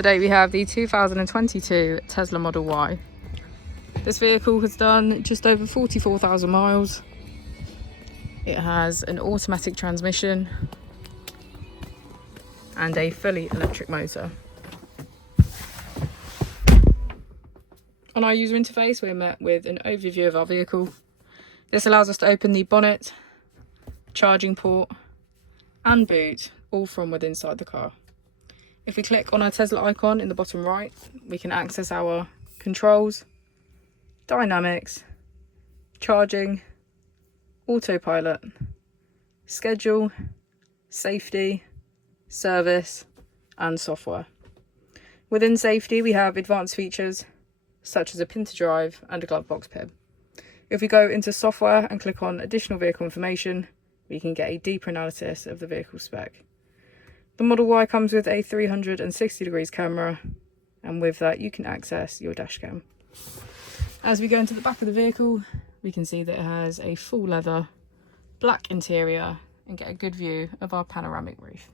Today we have the 2022 Tesla Model Y. This vehicle has done just over 44,000 miles. It has an automatic transmission and a fully electric motor. On our user interface, we're met with an overview of our vehicle. This allows us to open the bonnet, charging port and boot, all from within inside the car. If we click on our Tesla icon in the bottom right, we can access our controls, dynamics, charging, autopilot, schedule, safety, service and software. Within safety we have advanced features such as a pin to drive and a glove box pin. If we go into software and click on additional vehicle information, we can get a deeper analysis of the vehicle spec. The Model Y comes with a 360 degrees camera, and with that you can access your dash cam. As we go into the back of the vehicle, we can see that it has a full leather black interior and get a good view of our panoramic roof.